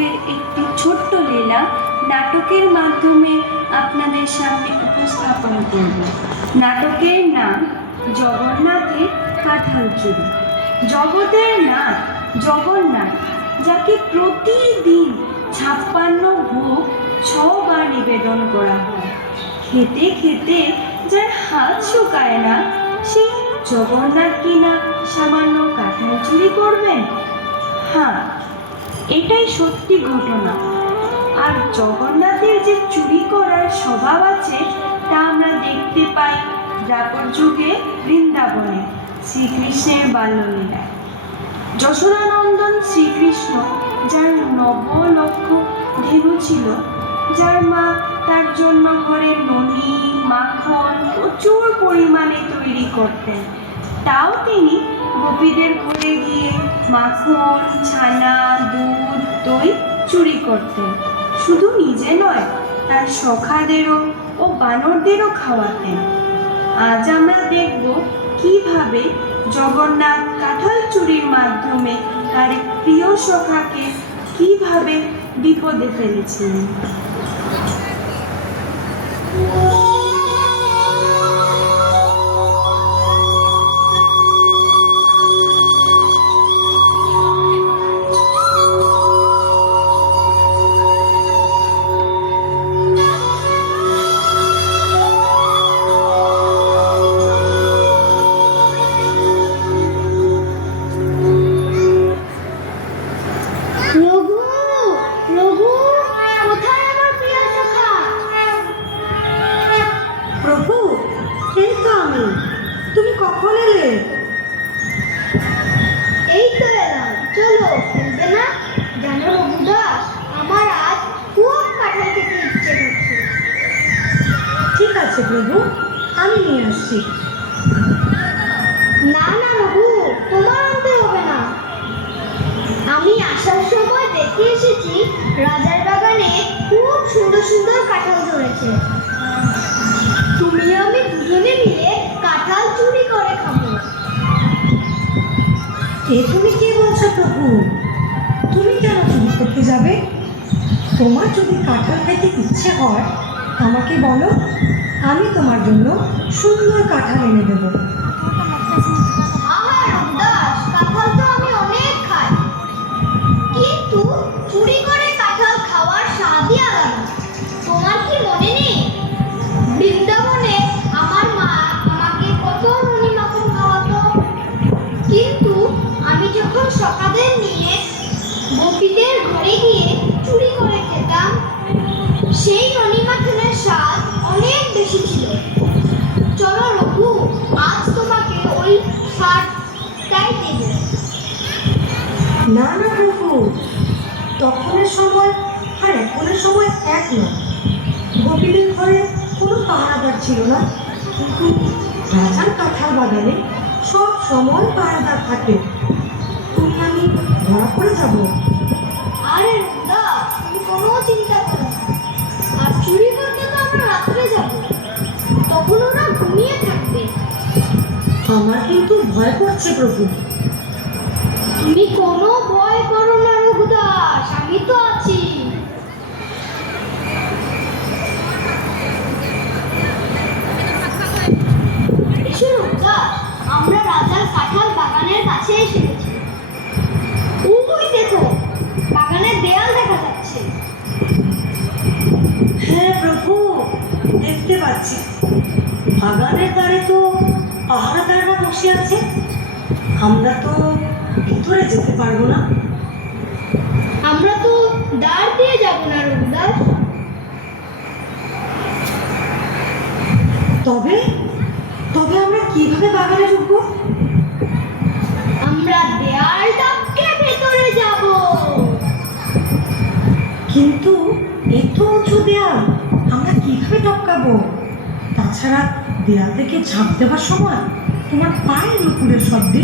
জগতের একটি ছোট্ট লীলা নাটকের মাধ্যমে আপনাদের সামনে উপস্থাপন করব। নাটকের নাম জগন্নাথের কাঁঠাল চুরি। জগতের নাথ জগন্নাথ, যাকে প্রতিদিন 56 ভোগ 6 বার নিবেদন করা হয়। খেতে খেতে যার হাত শুকায় না, সেই জগন্নাথ কিনা সামান্য কাঁঠাল চুরি করবেন? হ্যাঁ, এটাই সত্যি ঘটনা। আর জগন্নাথের যে চুরি করার স্বভাব আছে তা আমরা দেখতে পাই দ্বাপর যুগে বৃন্দাবনে শ্রীকৃষ্ণের বাল্যলীলায়। যশোদানন্দন শ্রীকৃষ্ণ, যার 9 লক্ষ ধেনু ছিল, যার মা তার জন্য ঘরে ননি মাখন প্রচুর পরিমাণে তৈরি করতেন, তাও তিনি গোপীদের ঘরে গিয়ে মাখন ছানা দুধ দই চুরি করতেন। শুধু নিজে নয়, তার সখাদেরও ও বানরদেরও খাওয়াতেন। আজ আমরা দেখব কিভাবে জগন্নাথ কাঁঠাল চুরির মাধ্যমে তার প্রিয় সখাকে কিভাবে বিপদে ফেলেছিলেন। প্রভু, এই তো আমি। তুমি কখন এলে? এই তো এলাম। চলো, খেলবে না? জানো রঘুদাস, আমার আজ খুব কাঁঠাল খেতে ইচ্ছে করছে। ঠিক আছে প্রভু, আমি নিয়ে আসছি। না না রঘু, তোমার আনতে হবে না। আমি আসার সময় দেখে এসেছি রাজার বাগানে খুব সুন্দর সুন্দর কাঁঠাল ধরেছে। তুমি আমি দুজনে মিলে কাঁঠাল চুরি করে খাবো। এ তুমি কি বলছো প্রভু? তুমি কেন চুরি করতে যাবে? তোমার যদি কাঁঠাল খেতে ইচ্ছে হয় আমাকে বলো, আমি তোমার জন্য সুন্দর কাঁঠাল এনে দেবো। আহা রঘুদাস, কাঁঠাল তো আমি অনেক খাই, কিন্তু চুরি করে কাঁঠাল খাওয়ার স্বাদই আলাদা। তোমার কি মনে নেই, বৃন্দাবনে আমার মা আমাকে কত ননি মাখন খাওয়াতো? কিন্তু আমি যখন সকাদের নিয়ে গোপীদের ঘরে গিয়ে চুরি করে খেতাম, সেই ননি মাখনের স্বাদ অনেক বেশি ছিল। চলো রঘু, আজ তোমাকে ওই স্বাদটাই দেব। না না প্রভু, তখনের সময় আর এখনের সময় এক নয়। গোপীদের ঘরে কোনো পাহারাদার ছিল না, কিন্তু রাজার কাঁঠাল বাগানে সব সময় পাহারাদার থাকে। তুমি আমি ধরা পড়ে যাবো। আরে রঘুদা, তুমি কোনো চিন্তা করো না। আর চুরি করতে তো আমরা রাত্রে যাব, তখন ওরা ঘুমিয়ে থাকবে। আমার কিন্তু ভয় করছে প্রভু। তুমি কোনো ভয় করো না রঘুদাস, আমি তো আছি। এসো রঘুদাস, আমরা রাজার কাঁঠাল বাগানের কাছে এসে গেছি। ওই দেখো, বাগানের দেয়াল দেখা যাচ্ছে। হ্যাঁ প্রভু, দেখতে পাচ্ছি। বাগানের ধারে তো পাহারাদাররা বসে আছে। আমরা তো ভিতরে যেতে পারবো না। আমরা তো দ্বার দিয়ে যাব না রঘুদাস। তবে তবে আমরা কিভাবে বাগানে ঢুকবো? আমরা দেয়াল টপকে ভেতরে যাব। কিন্তু এত উঁচু দেয়াল, আমরা কিভাবে টপকাবো? তাছাড়া দেয়াল থেকে ঝাঁপ দেওয়ার সময় তোমার পায়ের নুপুরের শব্দে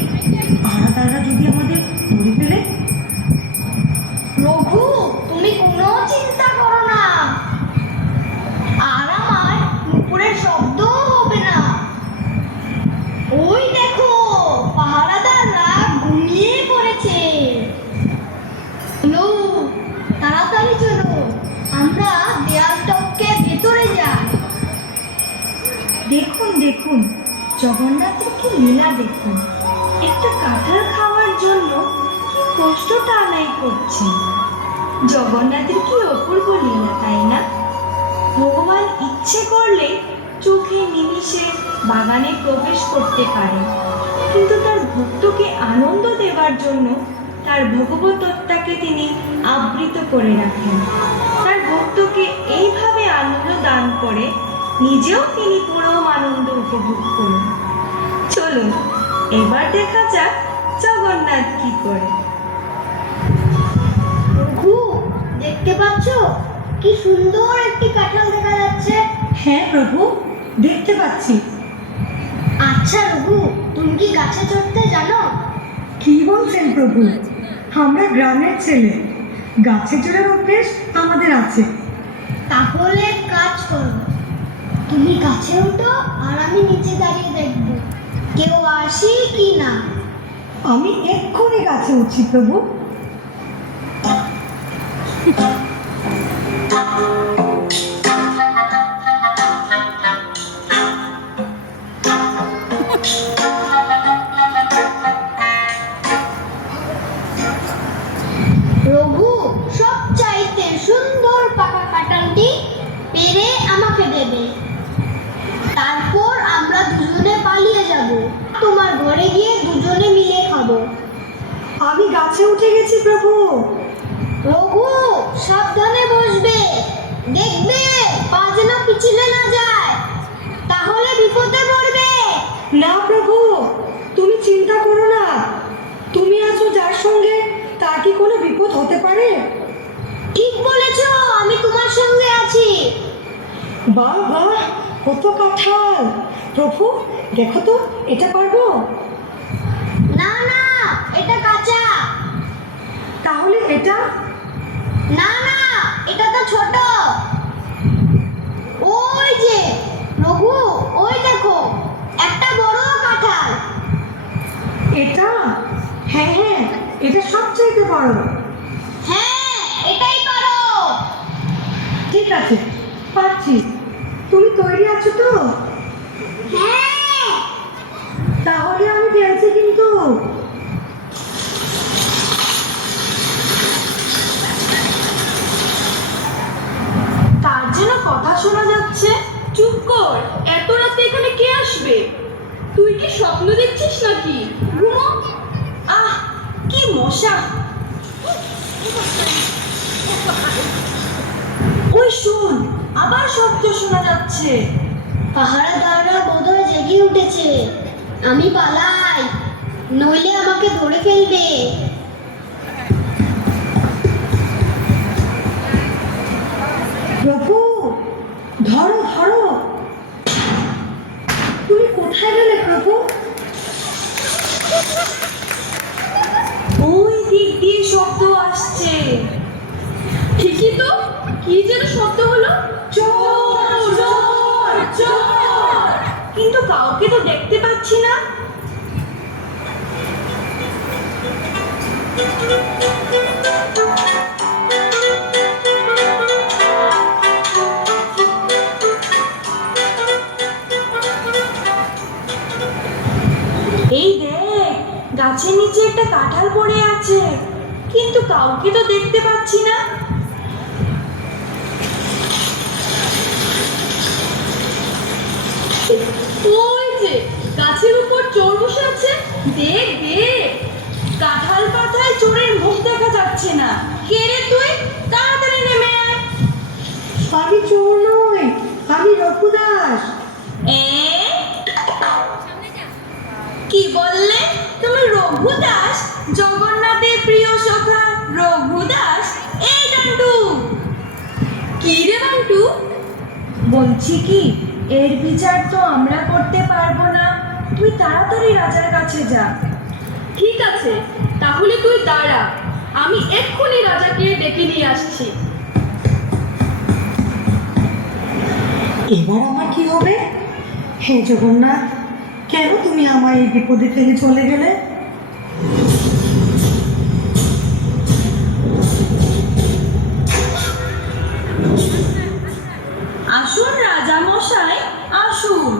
পাহারাদাররা যদি আমাদের ধরে ফেলে? রঘু, তুমি কোনো চিন্তা করো না, আর আমার নুপুরের শব্দও হবে না। ওই দেখো, পাহারাদাররা ঘুমিয়ে পড়েছে। তারা দেখুন দেখুন, জগন্নাথের কি লীলা দেখুন। একটা কাঁঠাল খাওয়ার জন্য কি কষ্টটা আদায় করছেন। জগন্নাথের কি অপূর্ব লীলা, তাই না? ভগবান ইচ্ছে করলে চোখে নিমিষে বাগানে প্রবেশ করতে পারে, কিন্তু তার ভক্তকে আনন্দ দেবার জন্য তার ভগবতত্ত্বাকে তিনি আবৃত করে রাখেন। তার ভক্তকে এইভাবে আনন্দ দান করে নিজেও তিনি পরম আনন্দ উপভোগ করুন। চলুন এবার দেখা যাক জগন্নাথ কি করে। রঘু, দেখতে পাচ্ছ কি সুন্দর একটি কাঁঠাল দেখা যাচ্ছে? হ্যাঁ প্রভু, দেখতে পাচ্ছি। আচ্ছা রঘু, তুমি কি গাছে চড়তে জানো? কি বলছেন প্রভু? আমরা গ্রামের ছেলে, গাছে চড়ার অভ্যেস আমাদের আছে। তাহলে এক কাজ করো, তুমি গাছে ওঠো আর আমি নিচে দাঁড়িয়ে দেখব কেউ আসে কি না। আমি এক্ষুনি গাছে উঠছি প্রভু। রঘু, সবচাইতে সুন্দর পাকা কাঁঠালটি পেরে আমাকে দেবে। তারপর আমরা দুজনে পালিয়ে যাব, তোমার ঘরে গিয়ে দুজনে মিলে খাবো। আমি গাছে উঠে গেছি প্রভু। রঘু, সাবধানে বসবে, দেখবে পা যেন পিছলে না যায়, তাহলে বিপদে পড়বে। না প্রভু, তুমি চিন্তা করো না। তুমি আছো যার সঙ্গে, তার কি কোনো বিপদ হতে পারে? ঠিক বলেছ, আমি তোমার সঙ্গে আছি। বাহ বাহ, কত কাঁঠাল! প্রভু দেখো তো, এটা পারবো? না না, এটা কাঁচা। তাহলে এটা? না না, এটা তো ছোট। ওই যে রঘু, ওই দেখো একটা বড় কাঁঠাল। এটা? হ্যাঁ হ্যাঁ, এটা সবচেয়ে বড়। হ্যাঁ, এটাই পারো। ঠিক আছে, পারছি। তুমি তৈরি আছো তো? হ্যাঁ। তাহলে আমি পেরেছি কিন্তু। তার যেন কথা শোনা যাচ্ছে। চুপ কর, এত রাতে এখানে কে আসবে? তুই কি স্বপ্ন দেখছিস নাকি? ঘুমো। আহ, কি মশা! ওই শোন, আবার শব্দ শোনা যাচ্ছে। পাহারাদাররা বোধহয় জেগে উঠেছে। আমি পালাই, নইলে আমাকে ধরে ফেলবে। প্রভু ধরো ধরো। তুমি কোথায় গেলে প্রভু? ওই দিক দিয়ে শব্দ আসছে। ঠিকই তো, কি যেন শব্দ হলো? চোর চোর চোর! কিন্তু কাউকে তো দেখতে পাচ্ছি না। এই দেখ, গাছের নিচে একটা কাঁঠাল পড়ে আছে, কিন্তু কাউকে তো দেখতে পাচ্ছি না। ওই যে গাছের উপর চোর বসে আছে, দেখ দেখ। কাঁঠাল পাতায় চোরের মুখ দেখা যাচ্ছে না। কে রে তুই? তাড়াতাড়ি নেমে আয়। আমি চোর নই, আমি রঘুদাস। এ? কি বললে? তুমি রঘুদাস? জগন্নাথের প্রিয় সখা রঘুদাস? এই ডান্টু! কি রে বান্টু? বলছি কি, এর বিচার তো আমরা করতে পারবো না। তুই তাড়াতাড়ি রাজার কাছে যা। ঠিক আছে, তাহলে তুই দাঁড়া, আমি এক্ষুনি রাজাকে ডেকে নিয়ে আসছি। এবার আমার কি হবে? হে জগন্নাথ, কেন তুমি আমার এই বিপদে ফেলে চলে গেলে? আসুন রাজা মশাই, আসুন।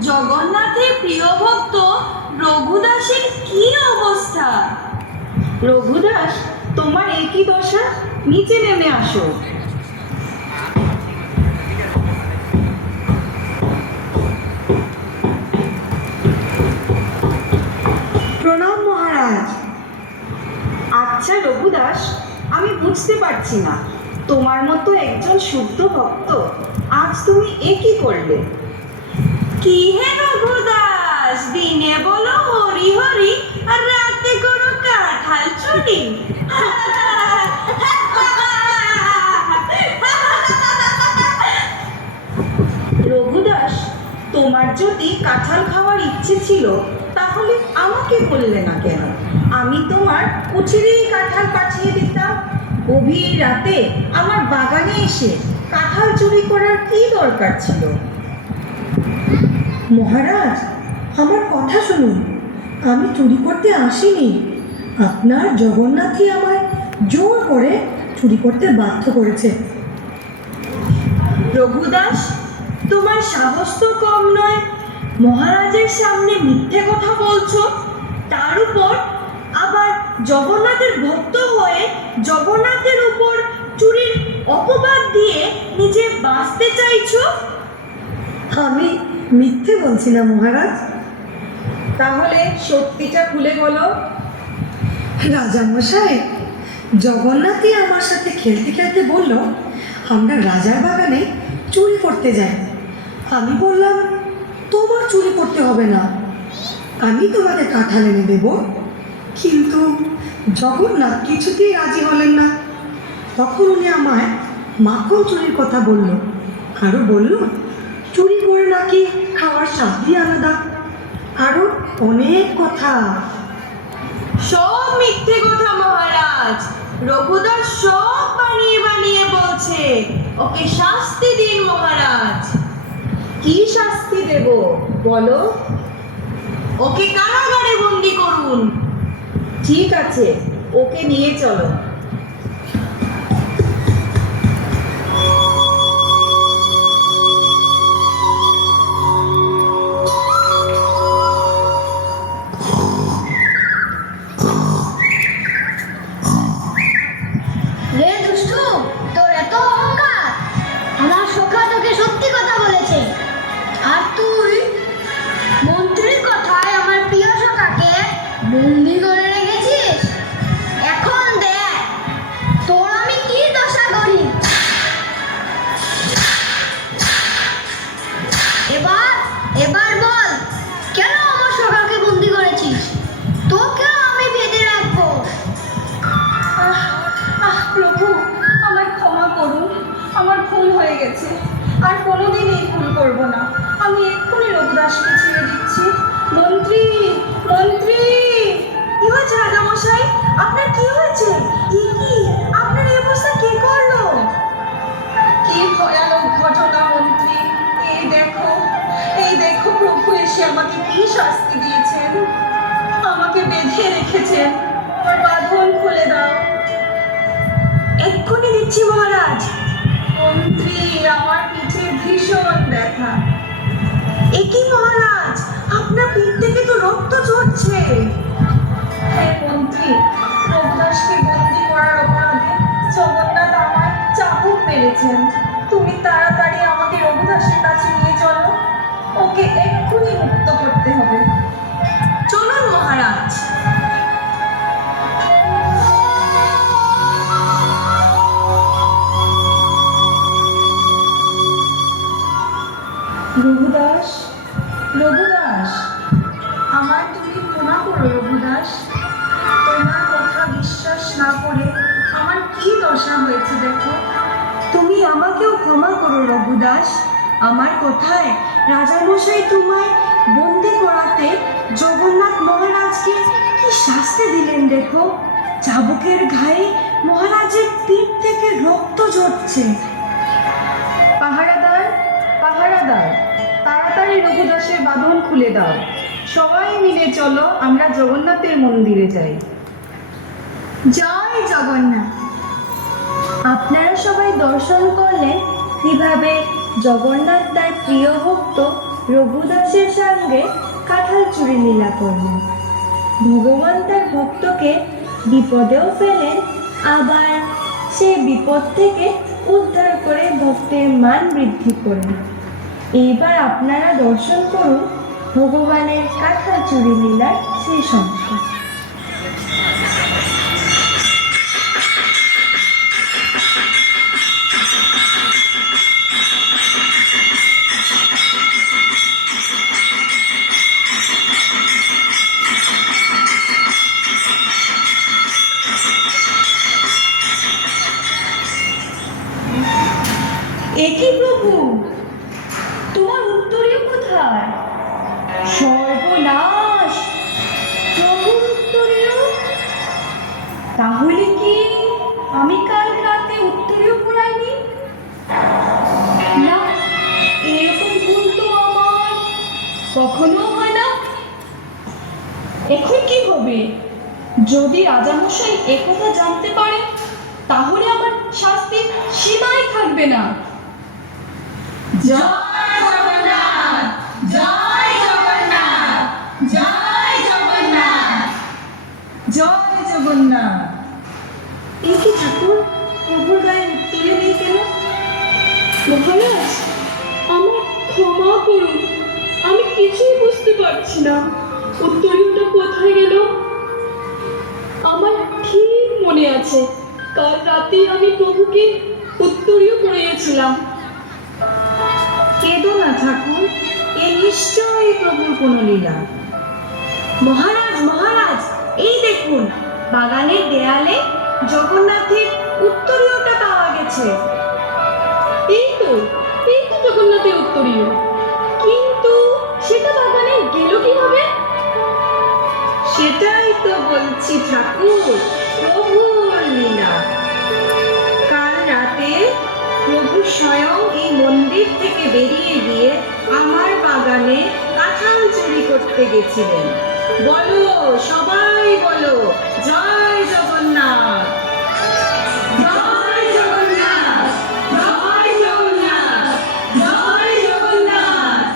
জগন্নাথের প্রিয় ভক্ত রঘুদাসের কি অবস্থা? রঘুদাস, তোমার এই কি দশা? নিচে নেমে আসো। প্রণাম মহারাজ। আচ্ছা রঘুদাস, আমি বুঝতে পারছি না, তোমার মতো একজন শুদ্ধ ভক্ত আজ তুমি এ কি করলে? কি হে রঘুদাস, দিনে বলো হরি হরি আর রাতে করো কাঁঠাল চুরি। রঘুদাস, তোমার যদি কাঁঠাল খাওয়ার ইচ্ছে ছিল তাহলে আমাকে বললে না কেন? আমি তোমার কুচিরেই কাঁঠাল পাঠিয়ে দিতাম। গভীর রাতে আমার বাগানে এসে কাঁঠাল চুরি করার কি দরকার ছিল? মহারাজ, আমার কথা শুনুন। আমি চুরি করতে আসিনি। আপনার জগন্নাথই আমায় জোর করে চুরি করতে বাধ্য করেছে। রঘুদাস, তোমার সাহস তো কম নয়। মহারাজের সামনে মিথ্যে কথা বলছো, তার উপর আবার জগন্নাথের ভক্ত হয়ে জগন্নাথের উপর চুরির অপবাদ দিয়ে নিজে বাঁচতে চাইছো। আমি মিথ্যে বলছি না মহারাজ। তাহলে সত্যিটা খুলে বলো। রাজামশাই, জগন্নাথই আমার সাথে খেলতে খেলতে বলল আমরা রাজার বাগানে চুরি করতে যাই। আমি বললাম তোমার চুরি করতে হবে না, আমি তোমাকে কাঁঠাল এনে দেব। কিন্তু জগন্নাথ কিছুতেই রাজি হলেন না। তখন উনি আমায় মাখন চুরির কথা বলল, আরও বলল চুরি করে নাকি খাওয়ার স্বাদই আলাদা, আরও অনেক কথা। সব মিথ্যে কথা মহারাজ। রঘুদাস সব বানিয়ে বানিয়ে বলছে। ওকে শাস্তি দিন মহারাজ। কি শাস্তি দেব বলো? ওকে কারাগারে বন্দি করুন। ঠিক আছে, ওকে নিয়ে চলো। রে দুষ্টু, তোর এত অহংকার! আমার সখা তোকে সত্যি কথা বলেছে, আর তুই মন্ত্রীর কথায় আমার প্রিয় সখাকে বন্দি করে রেখেছিস। এখন দেখ তোর আমি কি দশা করি। এবার এবার বল, কেন আমার সখাকে বন্দি করেছিস? তোকেও আমি বেঁধে রাখবো। প্রভু, আমায় ক্ষমা করুন, আমার ভুল হয়ে গেছে। আর কোনোদিন এই ভুল করব না। আমি এক্ষুনি রঘুদাসকে ছেড়ে দিচ্ছি। মন্ত্রী, মন্ত্রী! কি হয়েছে রাজামশাই? আপনার কি হয়েছে? কি আপনার এই অবস্থা কে করলো? কি ভয়ানক ঘটনা মন্ত্রী! এই দেখো প্রভু এসে আমাকে কি শাস্তি দিয়েছেন। আমাকে বেঁধে রেখেছেন। আমার বাঁধন খুলে দাও। এক্ষুনি দিচ্ছি মহারাজ। মন্ত্রী, আমার পিঠে ভীষণ ব্যথা। এ কি মহারাজ, আপনার পিঠ থেকে তো রক্ত ঝরছে। হ্যাঁ মন্ত্রী, রঘুদাসকে বন্দি করার অপরাধে জগন্নাথ আমায় চাবুক মেরেছেন। তুমি তাড়াতাড়ি আমাকে রঘুদাসের কাছে নিয়ে চলো। ওকে এক্ষুনি মুক্ত করতে হবে। চলুন মহারাজ। রঘুদাস, রঘুদাস, আমার তুমি ক্ষমা করো রঘুদাস। তোমার কথা বিশ্বাস না করে আমার কি দশা হয়েছে দেখো। তুমি আমাকেও ক্ষমা করো রঘুদাস। আমার কথায় রাজামশাই তোমায় বন্দি করাতে জগন্নাথ মহারাজকে কি শাস্তি দিলেন দেখো। চাবুকের ঘায়ে মহারাজের পিঠ থেকে রক্ত ঝরছে। পাহারাদার, পাহারাদার, তাড়াতাড়ি রঘুদাসের বাঁধন খুলে দাও। সবাই মিলে চলো, আমরা জগন্নাথের মন্দিরে যাই। জয় জগন্নাথ। আপনারা সবাই দর্শন করলেন কিভাবে জগন্নাথ তার প্রিয় ভক্ত রঘুদাসের সঙ্গে কাঁঠাল চুরি লীলা করলেন। ভগবান তার ভক্তকে বিপদেও ফেলেন, আবার সে বিপদ থেকে উদ্ধার করে ভক্তের মান বৃদ্ধি করলেন। এইবার আপনারা দর্শন করুন ভগবানের কাঁঠাল চুরি লীলার শেষ অংশ। একি প্রভু, তোমার উত্তরীয় কোথায়? সর্বনাশ! প্রভুর উত্তরীয়? তাহলে কি আমি কাল রাতে উত্তরীয় পড়াইনি? না, এরকম ভুল তো আমার কখনো হয় না। এখন কি হবে? যদি রাজামশাই একথা জানতে পারে তাহলে আমার শাস্তি সীমাই থাকবে না। জয় জগন্নাথ, জয় জগন্নাথ, জয় জগন্নাথ, জয় জগন্নাথ। এই কি ঠাকুর, প্রভুর গায়ে উত্তরে নেই কেন? মহারাজ, আমার ক্ষমা করুন, আমি কিছুই বুঝতে পারছি না উত্তরীয়টা কোথায় গেল। আমার ঠিক মনে আছে কাল রাতে আমি প্রভুকে উত্তরীয় পড়িয়েছিলাম। কেঁদো না ঠাকুর, এ নিশ্চয়ই প্রভুর কোনো লীলা। মহারাজ, মহারাজ, এই দেখুন বাগানের দেয়ালে জগন্নাথের উত্তরীয়টা পাওয়া গেছে। এই তো জগন্নাথের উত্তরীয়, কিন্তু সেটা বাগানে গেল কিভাবে? সেটাই তো বলছি ঠাকুর, প্রভুর লীলা। কাল রাতে প্রভু স্বয়ং এই মন্দির থেকে বেরিয়ে গিয়ে আমার বাগানে কাঁঠাল চুরি করতে গেছিলেন। বলো, সবাই বলো, জয় জগন্নাথ, জয় জগন্নাথ, জয় জগন্নাথ, জয় জগন্নাথ।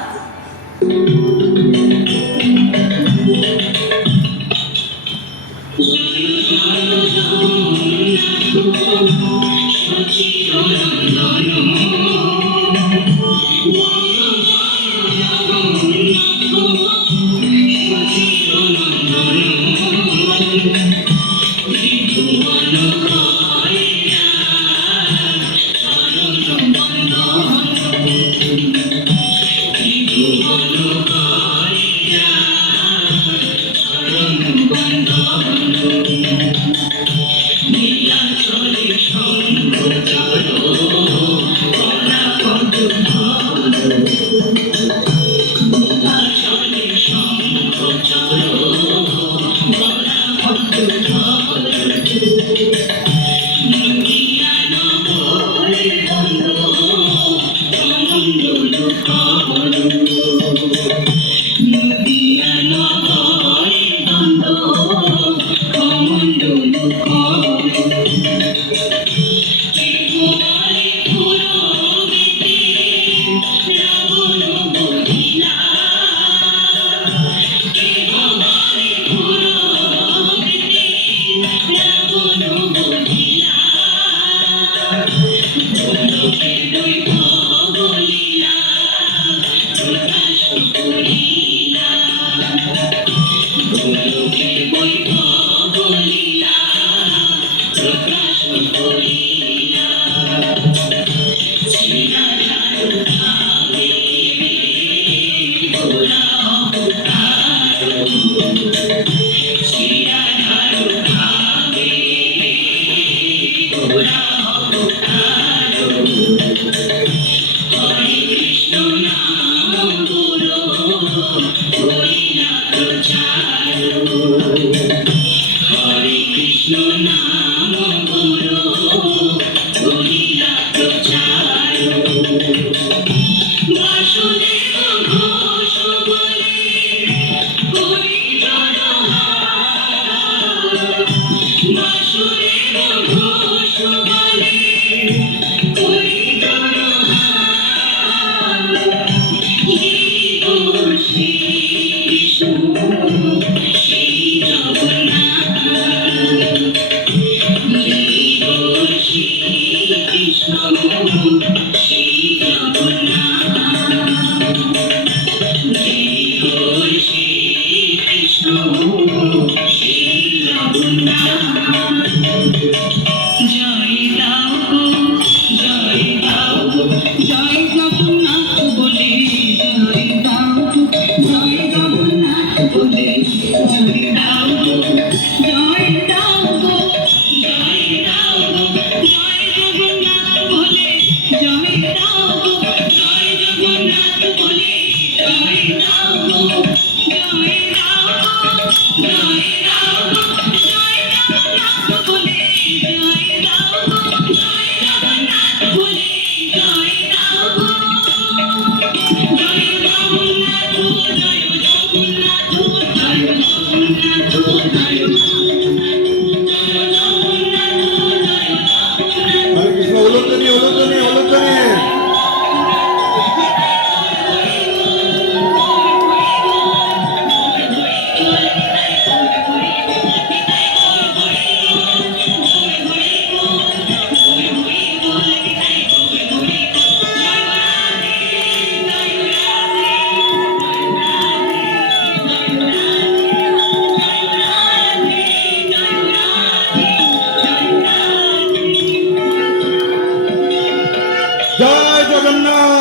Hola.